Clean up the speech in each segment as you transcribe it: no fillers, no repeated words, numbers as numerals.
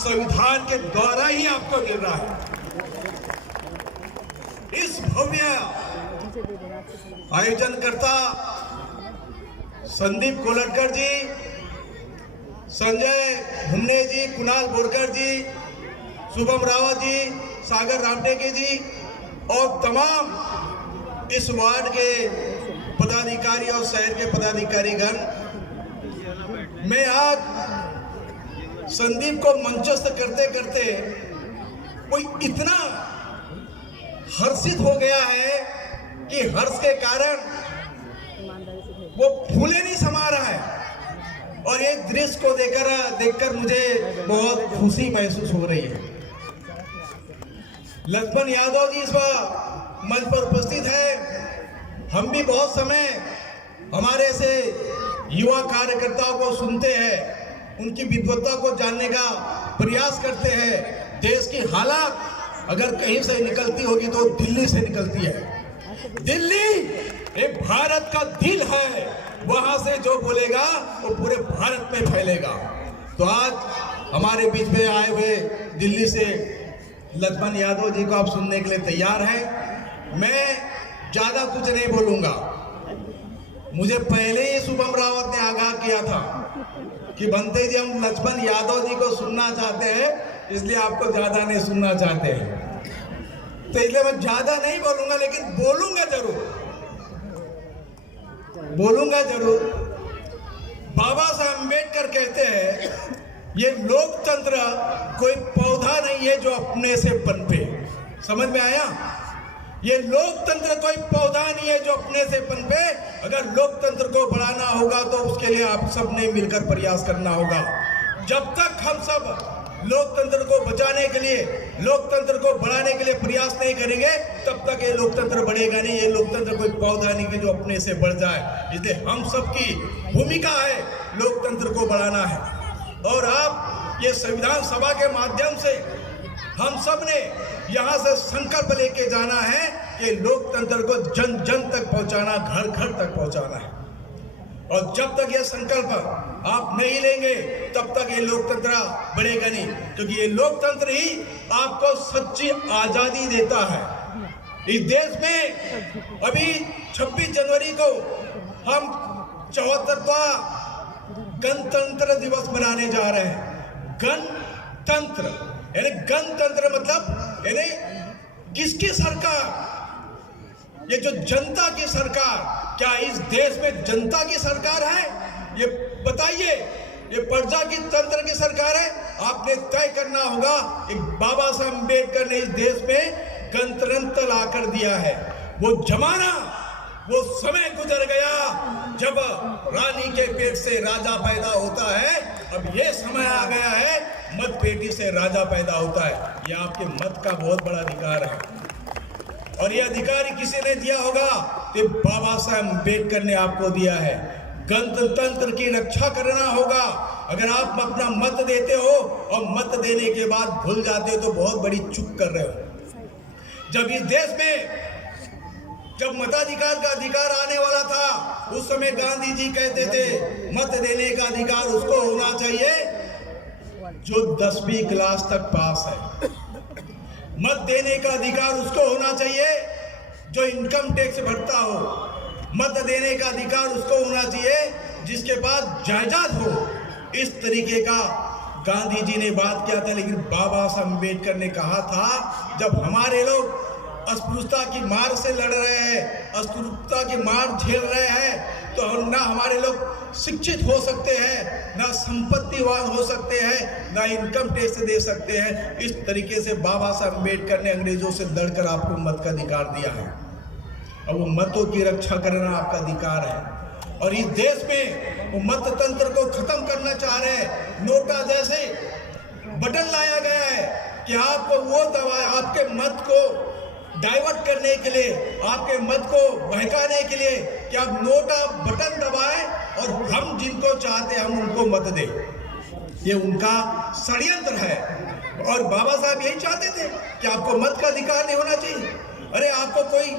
संविधान के द्वारा ही आपको मिल रहा है। इस भव्य आयोजनकर्ता संदीप कोलटकर जी, संजय हुमने जी, कुणाल बोरकर जी, शुभम रावत जी, सागर रामटेके जी और तमाम इस वार्ड के पदाधिकारी और शहर के पदाधिकारीगण, मैं आज संदीप को मंचस्थ करते करते कोई इतना हर्षित हो गया है कि हर्ष के कारण वो फूले नहीं समा रहा है और एक दृश्य को देखकर मुझे बहुत खुशी महसूस हो रही है। लक्ष्मण यादव जी इस बार मंच पर उपस्थित है। हम भी बहुत समय हमारे से युवा कार्यकर्ताओं को सुनते हैं, उनकी विद्वत्ता को जानने का प्रयास करते हैं। देश की हालात अगर कहीं से निकलती होगी तो दिल्ली से निकलती है। दिल्ली एक भारत का दिल है, वहां से जो बोलेगा वो पूरे भारत में फैलेगा। तो आज हमारे बीच में आए हुए दिल्ली से लक्ष्मण यादव जी को आप सुनने के लिए तैयार हैं। मैं ज्यादा कुछ नहीं बोलूंगा। मुझे पहले ही शुभम रावत ने आगाह किया था कि बनते जी हम लक्ष्मण यादव जी को सुनना चाहते हैं, इसलिए आपको ज्यादा नहीं सुनना चाहते हैं। तो इसलिए मैं ज्यादा नहीं बोलूंगा, लेकिन बोलूंगा जरूर। बाबा साहब अम्बेडकर कहते हैं ये लोकतंत्र कोई पौधा नहीं है जो अपने से पनपे। समझ में आया? ये लोकतंत्र कोई पौधा नहीं है जो अपने से पनपे। अगर लोकतंत्र को बढ़ाना होगा तो उसके लिए आप सब ने मिलकर प्रयास करना होगा। जब तक हम सब लोकतंत्र को बचाने के लिए, लोकतंत्र को बढ़ाने के लिए प्रयास नहीं करेंगे, तब तक ये लोकतंत्र बढ़ेगा नहीं। ये लोकतंत्र कोई पौधा नहीं है जो अपने से बढ़ जाए। इसलिए हम सबकी भूमिका है लोकतंत्र को बढ़ाना है। और आप ये संविधान सभा के माध्यम से हम सब ने यहाँ से संकल्प लेके जाना है कि लोकतंत्र को जन जन तक पहुँचाना, घर घर तक पहुँचाना है। और जब तक ये संकल्प आप नहीं लेंगे तब तक ये लोकतंत्र बढ़ेगा नहीं, क्योंकि ये लोकतंत्र ही आपको सच्ची आजादी देता है। इस देश में अभी 26 जनवरी को हम 74वां गणतंत्र दिवस मनाने जा रहे हैं। गणतंत्र यानी गणतंत्र मतलब यानी किसकी सरकार? ये जो जनता की सरकार, क्या इस देश में जनता की सरकार है? ये बताइए, ये प्रजा की तंत्र की सरकार है? आपने तय करना होगा। एक बाबा साहब अम्बेडकर ने इस देश में गणतंत्र लाकर दिया है। वो जमाना, वो समय गुजर गया जब रानी के पेट से राजा पैदा होता है। अब ये समय आ गया है मत पेटी से राजा पैदा होता है। ये आपके मत का बहुत बड़ा अधिकार है और ये अधिकार किसी ने दिया होगा तो बाबा साहब अम्बेडकर ने आपको दिया है। गणतंत्र की रक्षा करना होगा। अगर आप अपना मत देते हो और मत देने के बाद भूल जाते हो तो बहुत बड़ी चूक कर रहे हो। जब इस देश में जब मताधिकार का अधिकार आने वाला था, उस समय गांधी जी कहते थे मत देने का अधिकार उसको होना चाहिए जो 10वीं क्लास तक पास है। मत देने का अधिकार उसको होना चाहिए जो इनकम टैक्स भरता हो। मत देने का अधिकार उसको होना चाहिए जिसके पास जायदाद हो। इस तरीके का गांधी जी ने बात किया था। लेकिन बाबा साहब अम्बेडकर ने कहा था जब हमारे लोग अस्पृश्यता की मार से लड़ रहे हैं, अस्पृश्यता की मार झेल रहे हैं, तो ना हमारे लोग शिक्षित हो सकते हैं, ना संपत्तिवान हो सकते हैं, ना इनकम टैक्स दे सकते हैं। इस तरीके से बाबा साहब अम्बेडकर ने अंग्रेजों से लड़कर आपको मत का अधिकार दिया है और वो मतों की रक्षा करना आपका अधिकार है। और इस देश में वो मत तंत्र को खत्म करना चाह रहे हैं। नोटा जैसे बटन लाया गया है कि आपको वो दबाए, आपके मत को डाइवर्ट करने के लिए, आपके मत को बहकाने के लिए कि आप नोटा बटन दबाएं और हम जिनको चाहते हैं हम उनको मत दें। ये उनका षड्यंत्र है। और बाबा साहब यही चाहते थे कि आपको मत का अधिकार नहीं होना चाहिए। अरे आपको कोई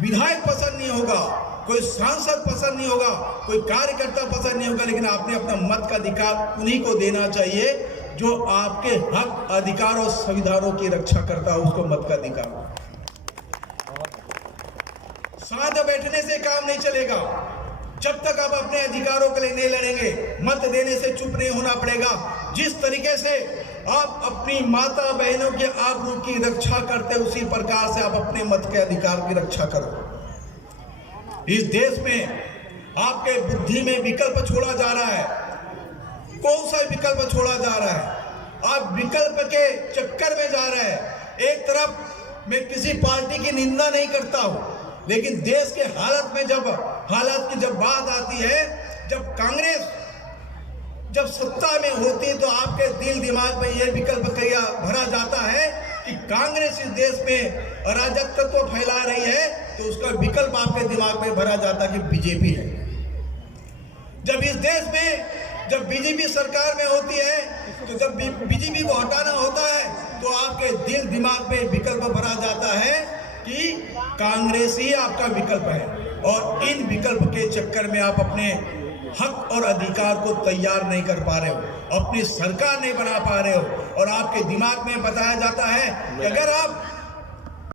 विधायक पसंद नहीं होगा, कोई सांसद पसंद नहीं होगा, कोई कार्यकर्ता पसंद नहीं होगा, लेकिन आपने अपना मत का अधिकार उन्हीं को देना चाहिए जो आपके हक, अधिकार और संविधानों की रक्षा करता है उसको मत का अधिकार। साथ बैठने से काम नहीं चलेगा। जब तक आप अपने अधिकारों के लिए नहीं लड़ेंगे, मत देने से चुप नहीं होना पड़ेगा। जिस तरीके से आप अपनी माता बहनों के आबरू की रक्षा करते, उसी प्रकार से आप अपने मत के अधिकार की रक्षा करो। इस देश में आपके बुद्धि में विकल्प छोड़ा जा रहा है। कौन सा विकल्प छोड़ा जा रहा है? आप विकल्प के चक्कर में जा रहे हैं। एक तरफ मैं किसी पार्टी की निंदा नहीं करता हूं, लेकिन देश के हालत की जब बात आती है, जब कांग्रेस जब सत्ता में होती है, तो आपके दिल दिमाग में यह विकल्प भरा जाता है कि कांग्रेस इस देश में अराजकत्व फैला रही है, तो उसका विकल्प आपके दिमाग में भरा जाता है कि बीजेपी है। जब इस देश में जब बीजेपी सरकार में होती है, तो जब बीजेपी को हटाना होता है, तो आपके दिल दिमाग में विकल्प भरा जाता है कि कांग्रेस ही आपका विकल्प है। और इन विकल्प के चक्कर में आप अपने हक और अधिकार को तैयार नहीं कर पा रहे हो, अपनी सरकार नहीं बना पा रहे हो, और आपके दिमाग में बताया जाता है कि अगर आप